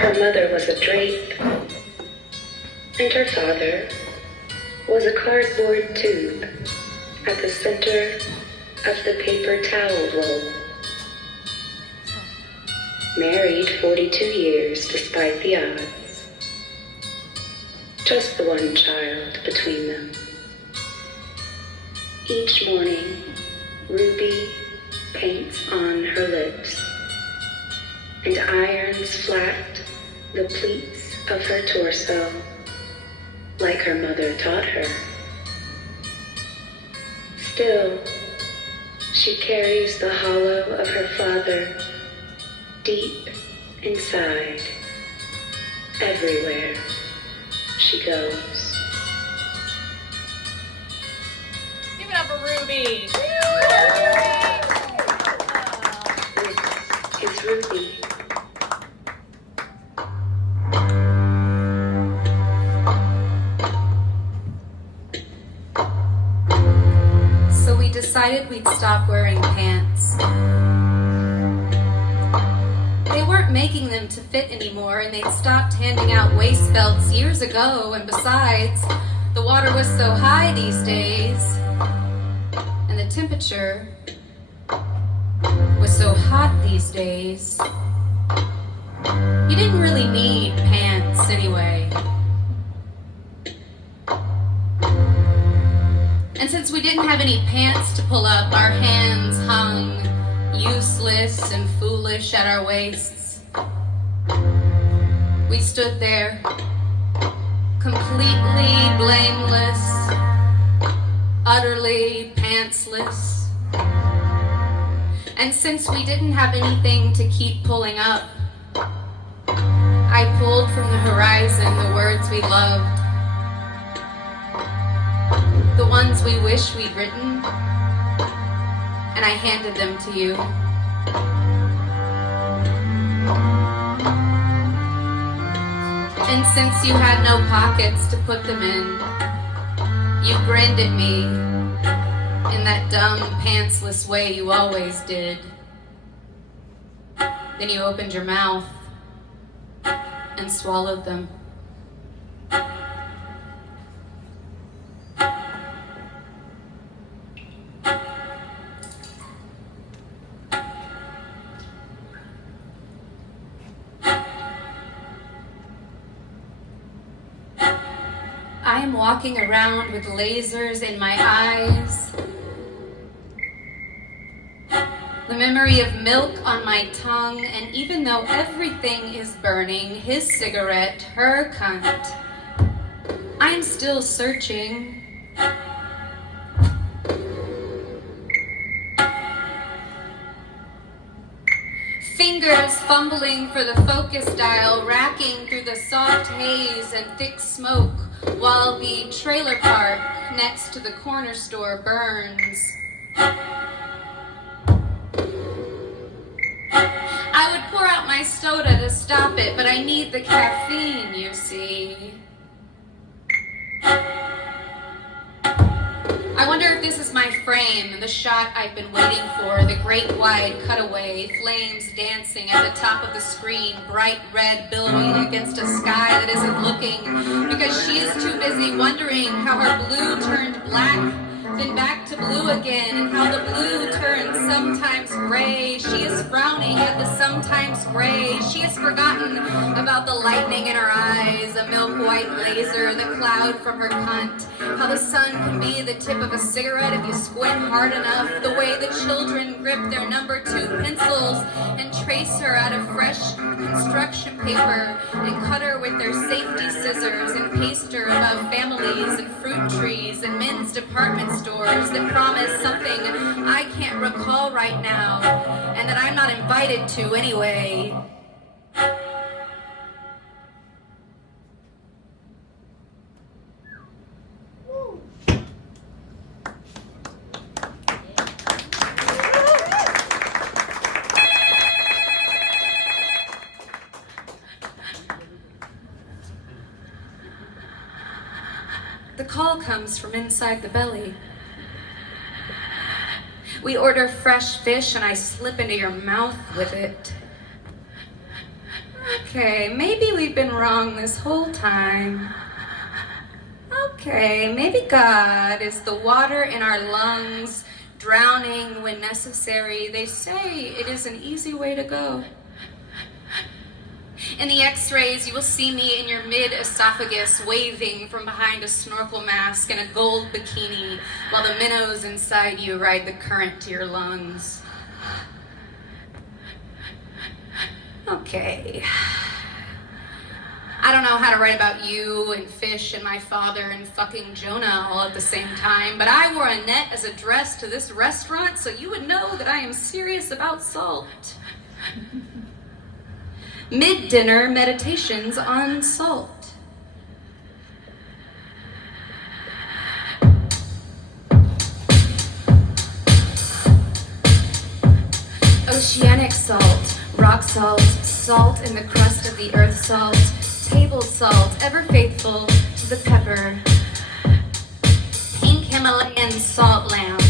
Her mother was a drape, and her father was a cardboard tube at the center of the paper towel roll. Married 42 years despite the odds. Just the one child between them. Each morning, Ruby paints on her lips and irons flat the pleats of her torso like her mother taught her. Still, she carries the hollow of her father deep inside, everywhere she goes. Give it up for Ruby. This is Ruby. So we decided we'd stop wearing pants. They weren't making them to fit anymore, and they'd stopped handing out waist belts years ago, and besides, the water was so high these days, and the temperature was so hot these days. You didn't really need pants anyway. And since we didn't have any pants to pull up, our hands hung useless and foolish at our waists. We stood there, completely blameless, utterly pantsless. And since we didn't have anything to keep pulling up, I pulled from the horizon the words we loved, the ones we wish we'd written, and I handed them to you. And since you had no pockets to put them in, you grinned at me in that dumb, pantsless way you always did. Then you opened your mouth and swallowed them. I am walking around with lasers in my eyes, the memory of milk on my tongue, and even though everything is burning, his cigarette, her cunt, I am still searching. Fingers fumbling for the focus dial, racking through the soft haze and thick smoke, while the trailer park next to the corner store burns. I would pour out my soda to stop it, but I need the caffeine, you see. I wonder if this is my frame, the shot I've been waiting for, the great wide cutaway, flames dancing at the top of the screen, bright red billowing against a sky that isn't looking, because she is too busy wondering how her blue turned black, then back to blue again, and how the blue turns sometimes gray. She is frowning at the sometimes gray. She has forgotten about the lightning in her eyes, a milk white laser, the cloud from her cunt, how the sun can be the tip of a cigarette if you squint hard enough, the way the children grip their number 2 pencils and trace her out of fresh construction paper and cut her with their safety scissors and paste her above families and fruit trees and men's department stores that promise something I can't recall right now and that I'm not invited to anyway. The call comes from inside the belly. We order fresh fish and I slip into your mouth with it. Okay, maybe we've been wrong this whole time. Okay, maybe God is the water in our lungs, drowning when necessary. They say it is an easy way to go. In the x-rays, you will see me in your mid-esophagus waving from behind a snorkel mask and a gold bikini while the minnows inside you ride the current to your lungs. Okay. I don't know how to write about you and fish and my father and fucking Jonah all at the same time, but I wore a net as a dress to this restaurant so you would know that I am serious about salt. Mid-dinner meditations on salt. Oceanic salt, rock salt, salt in the crust of the earth salt, table salt, ever faithful to the pepper. Pink Himalayan salt lamp.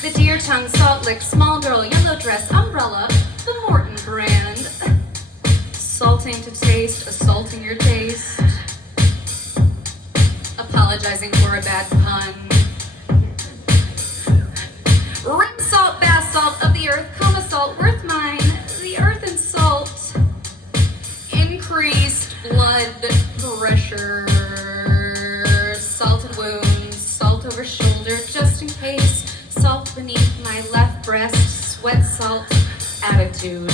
The deer tongue salt lick, small girl, yellow dress, umbrella, the Morton brand. Salting to taste, assaulting your taste. Apologizing for a bad pun. Rim salt, bath salt of the earth, coma salt, worth mine, the earth and salt. Increased blood pressure. Salted wounds, salt over shoulder, just in case. Salt beneath my left breast, sweat salt attitude.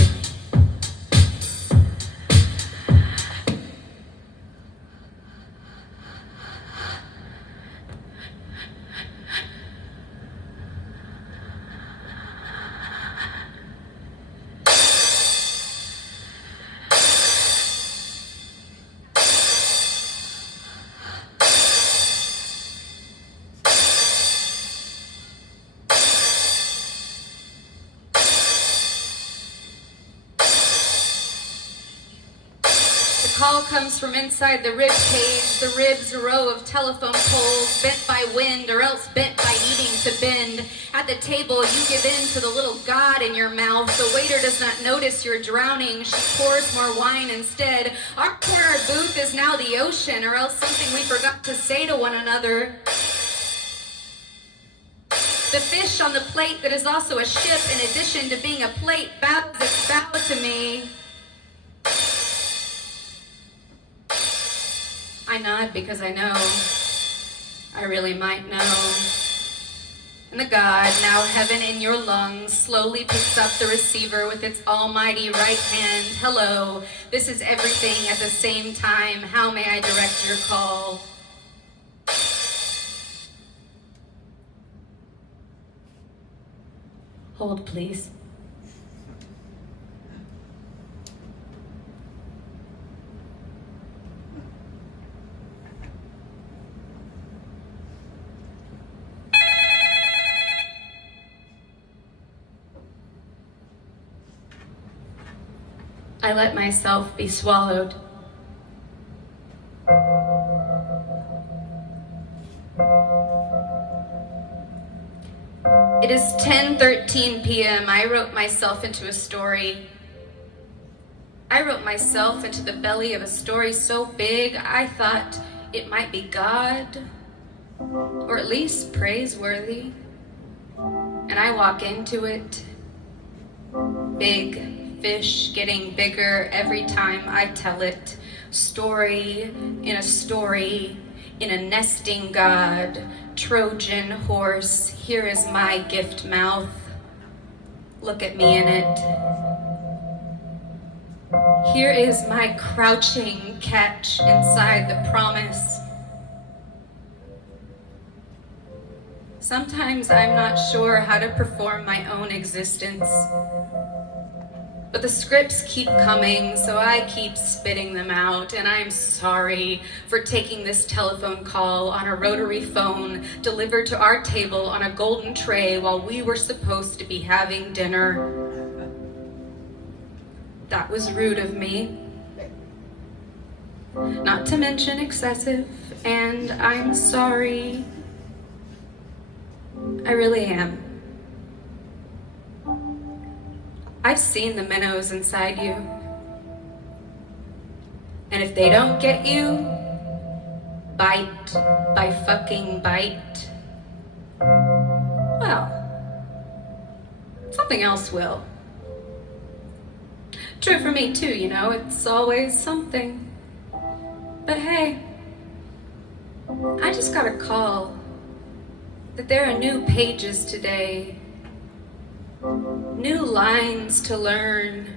Call comes from inside the rib cage, the ribs a row of telephone poles, bent by wind or else bent by needing to bend. At the table, you give in to the little god in your mouth. The waiter does not notice you're drowning. She pours more wine instead. Our corner booth is now the ocean, or else something we forgot to say to one another. The fish on the plate that is also a ship, in addition to being a plate, bows its bow to me. I nod because I know. I really might know. And the God, now heaven in your lungs, slowly picks up the receiver with its almighty right hand. Hello, this is everything at the same time. How may I direct your call? Hold, please. I let myself be swallowed. It is 10:13 p.m. I wrote myself into a story. I wrote myself into the belly of a story so big I thought it might be God, or at least praiseworthy. And I walk into it, big fish getting bigger every time I tell it. Story in a story, in a nesting God, Trojan horse, here is my gift mouth. Look at me in it. Here is my crouching catch inside the promise. Sometimes I'm not sure how to perform my own existence. But the scripts keep coming, so I keep spitting them out, and I'm sorry for taking this telephone call on a rotary phone delivered to our table on a golden tray while we were supposed to be having dinner. That was rude of me. Not to mention excessive, and I'm sorry. I really am. I've seen the minnows inside you. And if they don't get you, bite by fucking bite, well, something else will. True for me too, you know, it's always something. But hey, I just got a call that there are new pages today, new lines to learn.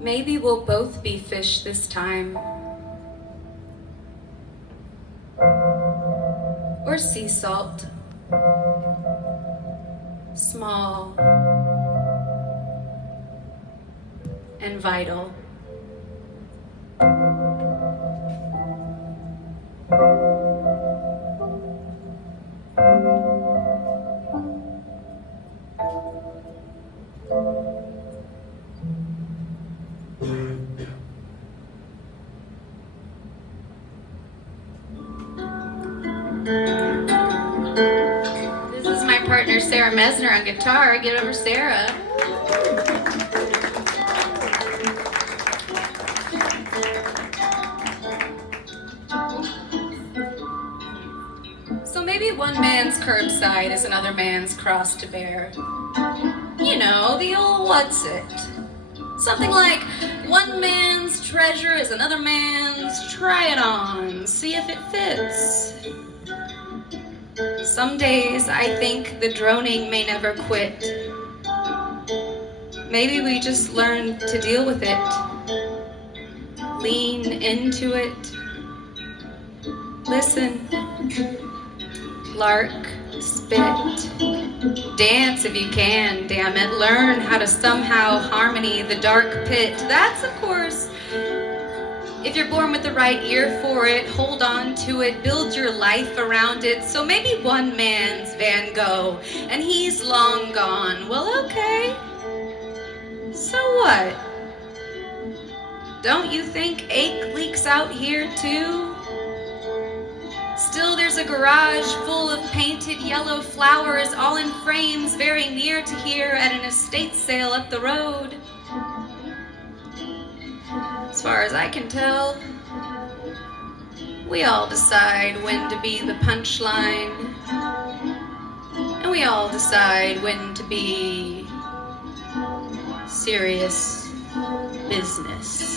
Maybe we'll both be fish this time. Or sea salt. Small and vital. This is my partner Sarah Mesner on guitar. Give it over Sarah. So maybe one man's curbside is another man's cross to bear. You know, the old what's it? Something like, one man's treasure is another man's try it on, see if it fits. Some days I think the droning may never quit. Maybe we just learn to deal with it. Lean into it. Listen. Lark, spit. Dance if you can, damn it. Learn how to somehow harmony the dark pit. That's, of course, if you're born with the right ear for it, hold on to it, build your life around it. So maybe one man's Van Gogh, and he's long gone. Well, okay. So what? Don't you think ache leaks out here too? Still there's a garage full of painted yellow flowers, all in frames very near to here at an estate sale up the road. As far as I can tell, we all decide when to be the punchline, and we all decide when to be serious business.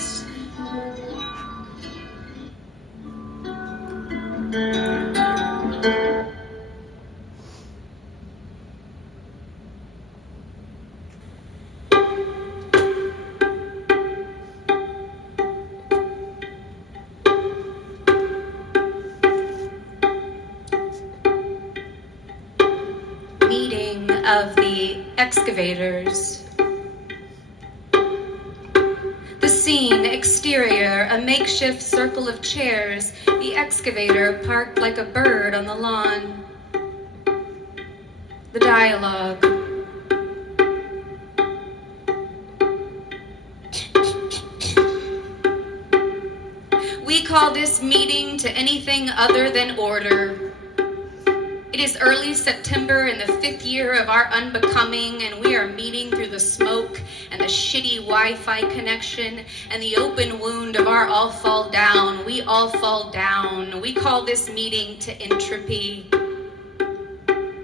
Meeting of the excavators. The scene, exterior, a makeshift circle of chairs, the excavator parked like a bird on the lawn. The dialogue. We call this meeting to anything other than order. It is early September in the 5th year of our unbecoming, and we are meeting through the smoke and the shitty Wi-Fi connection and the open wound of our all fall down. We all fall down. We call this meeting to entropy.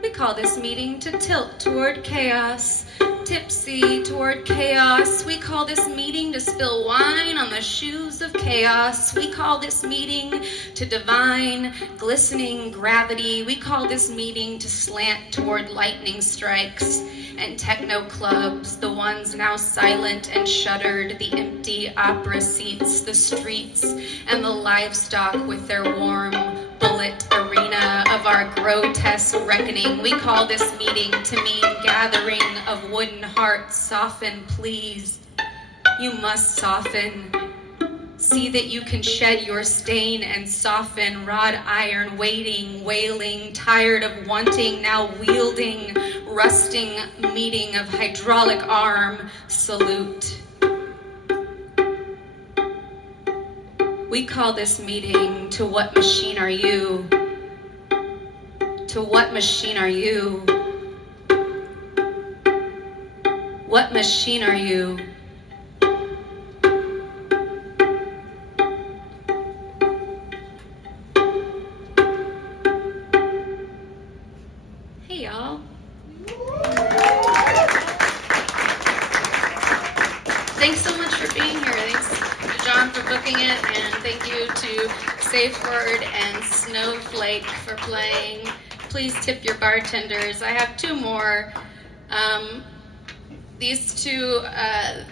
We call this meeting to tilt toward chaos, tipsy toward chaos. We call this meeting to spill wine on the shoes of chaos. We call this meeting to divine, glistening gravity. We call this meeting to slant toward lightning strikes and techno clubs, the ones now silent and shuttered, the empty opera seats, the streets, and the livestock with their warm bullet arena of our grotesque reckoning. We call this meeting to mean gathering of wooden hearts. Soften, please. You must soften. See that you can shed your stain and soften. Wrought iron, waiting, wailing, tired of wanting, now wielding, rusting meeting of hydraulic arm. Salute. We call this meeting to what machine are you? to what machine are you? What machine are you? Hey, y'all. Thanks so much for being here. Thanks to John for booking it, and thank you to Safeword and Snowflake for playing. Please tip your bartenders. I have two more. These two,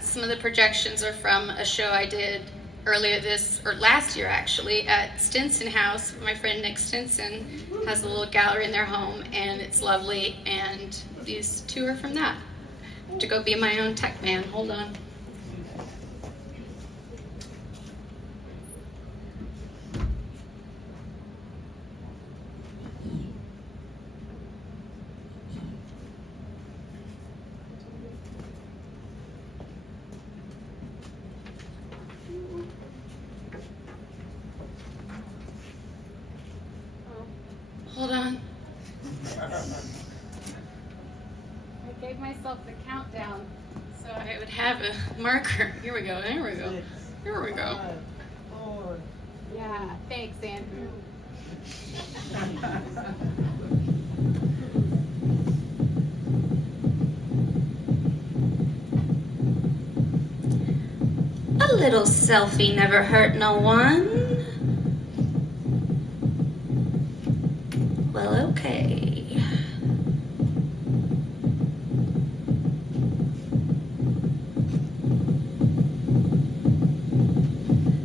some of the projections are from a show I did last year actually, at Stinson House. My friend Nick Stinson has a little gallery in their home, and it's lovely, and these two are from that. I have to go be my own tech man. Hold on. Hold on. I gave myself the countdown so I would have a marker. Here we go. Here we go. Here we go. 5, 4. Yeah, thanks, Andrew. A little selfie never hurt no one. Well, okay.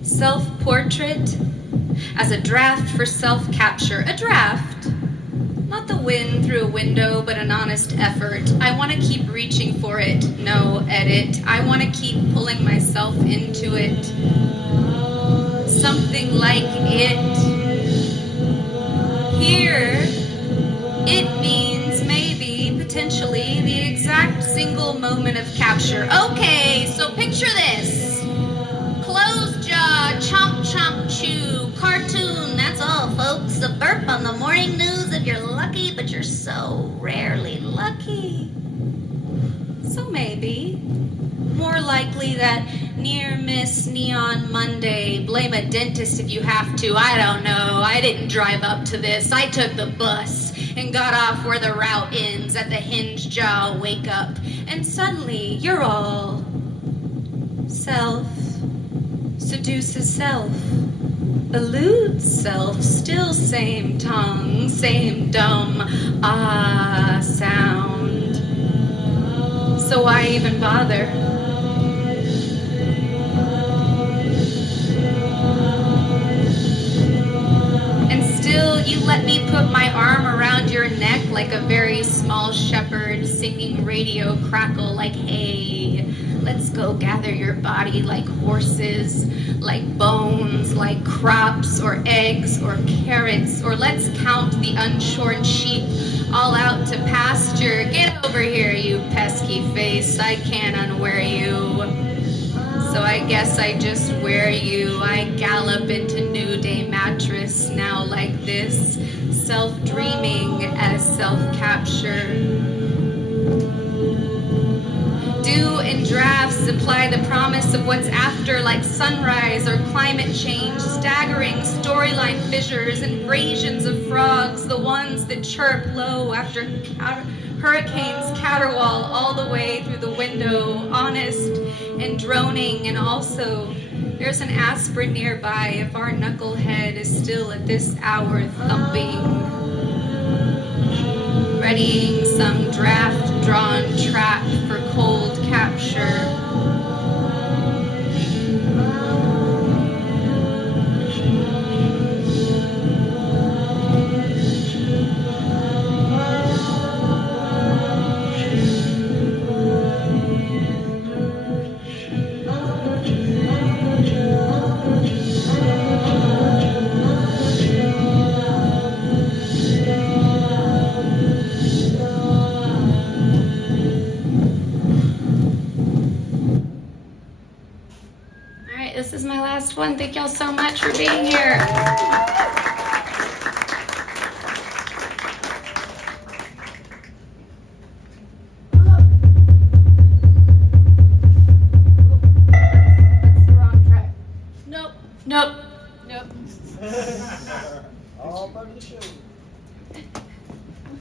Self-portrait as a draft for self-capture. A draft. Not the wind through a window, but an honest effort. I want to keep reaching for it. No edit. I want to keep pulling myself into it. Something like it. Here, it means maybe, potentially, the exact single moment of capture. Okay, so picture this. Closed jaw, chomp, chomp, chew, cartoon, that's all, folks. A burp on the morning news if you're lucky, but you're so rarely lucky. So maybe, more likely that near-miss neon Monday. Blame a dentist if you have to. I don't know. I didn't drive up to this. I took the bus and got off where the route ends at the hinge jaw wake up. And suddenly, you're all self. Seduces self. Eludes self. Still same tongue. Same dumb sound. So why even bother? Still, you let me put my arm around your neck like a very small shepherd singing radio crackle like, hey, let's go gather your body like horses, like bones, like crops or eggs or carrots, or let's count the unshorn sheep all out to pasture. Get over here, you pesky face, I can't unwear you. So I guess I just wear you. I gallop into New Day mattress now like this, self-dreaming as self-capture. Do in drafts supply the promise of what's after, like sunrise or climate change, staggering storyline fissures, invasions of frogs, the ones that chirp low after hurricanes caterwaul all the way through the window, honest and droning, and also there's an aspirin nearby if our knucklehead is still at this hour thumping, readying some draft-drawn trap for cold capture. This is my last one. Thank y'all so much for being here.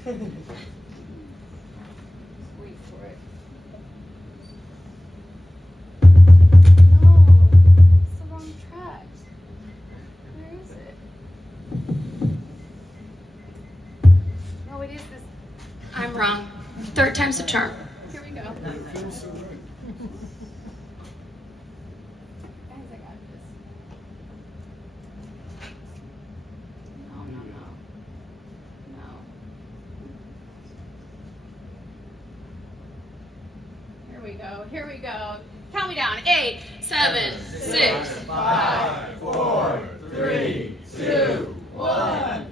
Wait for it. No, it's the wrong track. Where is it? Oh, it is this. I'm wrong. Third time's the charm. Here we go. Guys, I got this. No. Here we go. Count me down. 8, 7, 6. 5, 4, 3, 2, 1.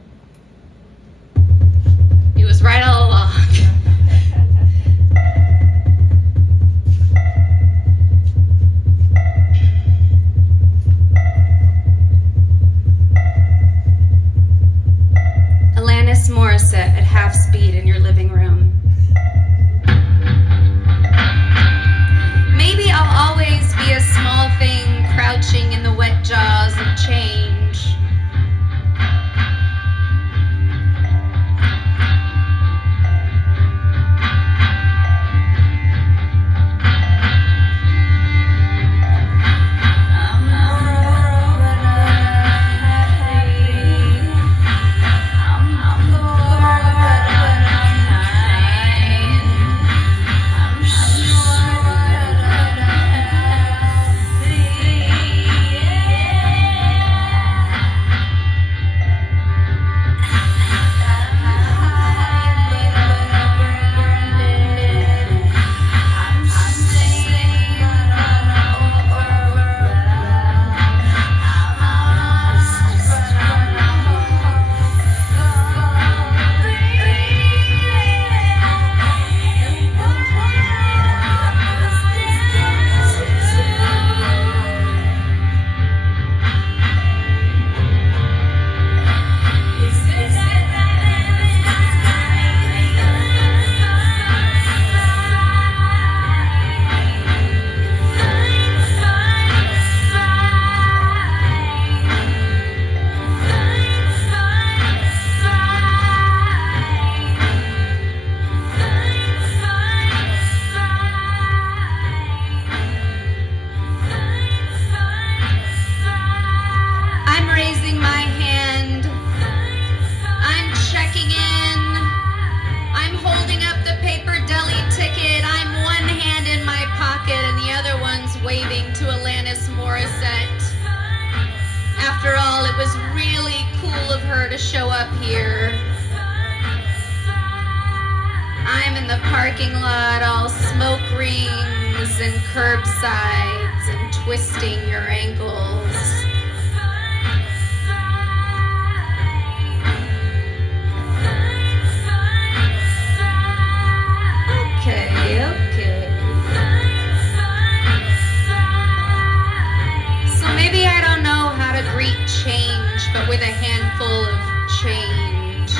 He was right all along. Alanis Morissette at half speed in your living room. Maybe I'll always be a small thing crouching in the wet jaws of change. Waving to Alanis Morissette. After all, it was really cool of her to show up here. I'm in the parking lot, all smoke rings and curbsides and twisting your ankles. Okay. Maybe I don't know how to greet change, but with a handful of change.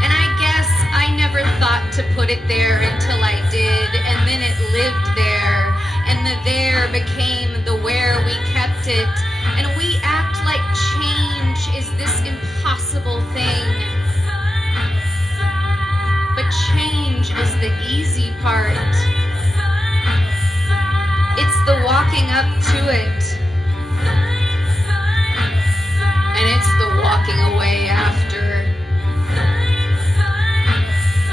And I guess I never thought to put it there until I did, and then it lived there, and the there became the where we kept it, and we act like change is this impossible thing. But change is the easy part. It's the walking up to it, and it's the walking away after,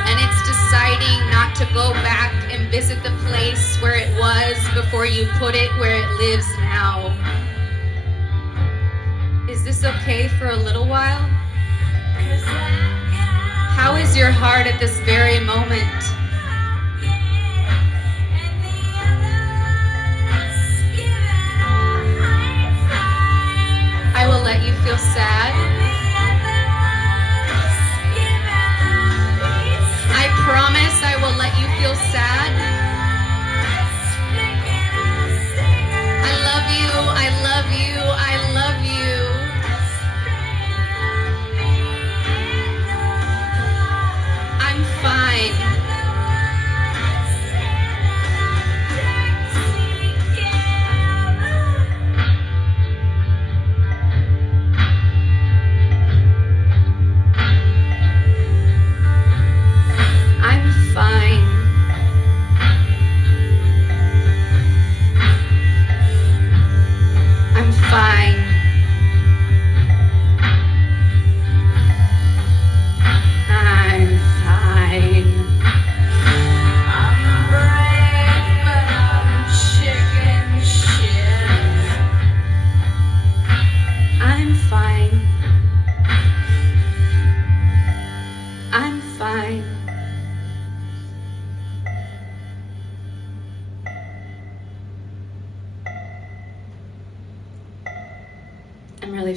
and it's deciding not to go back and visit the place where it was before you put it where it lives now. Is this okay for a little while? How is your heart at this very moment? I will let you feel sad. I promise I will let you feel sad. I love you, I love you, I love you. I'm fine.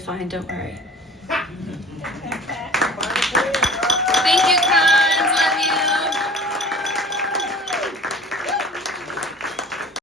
fine, don't worry.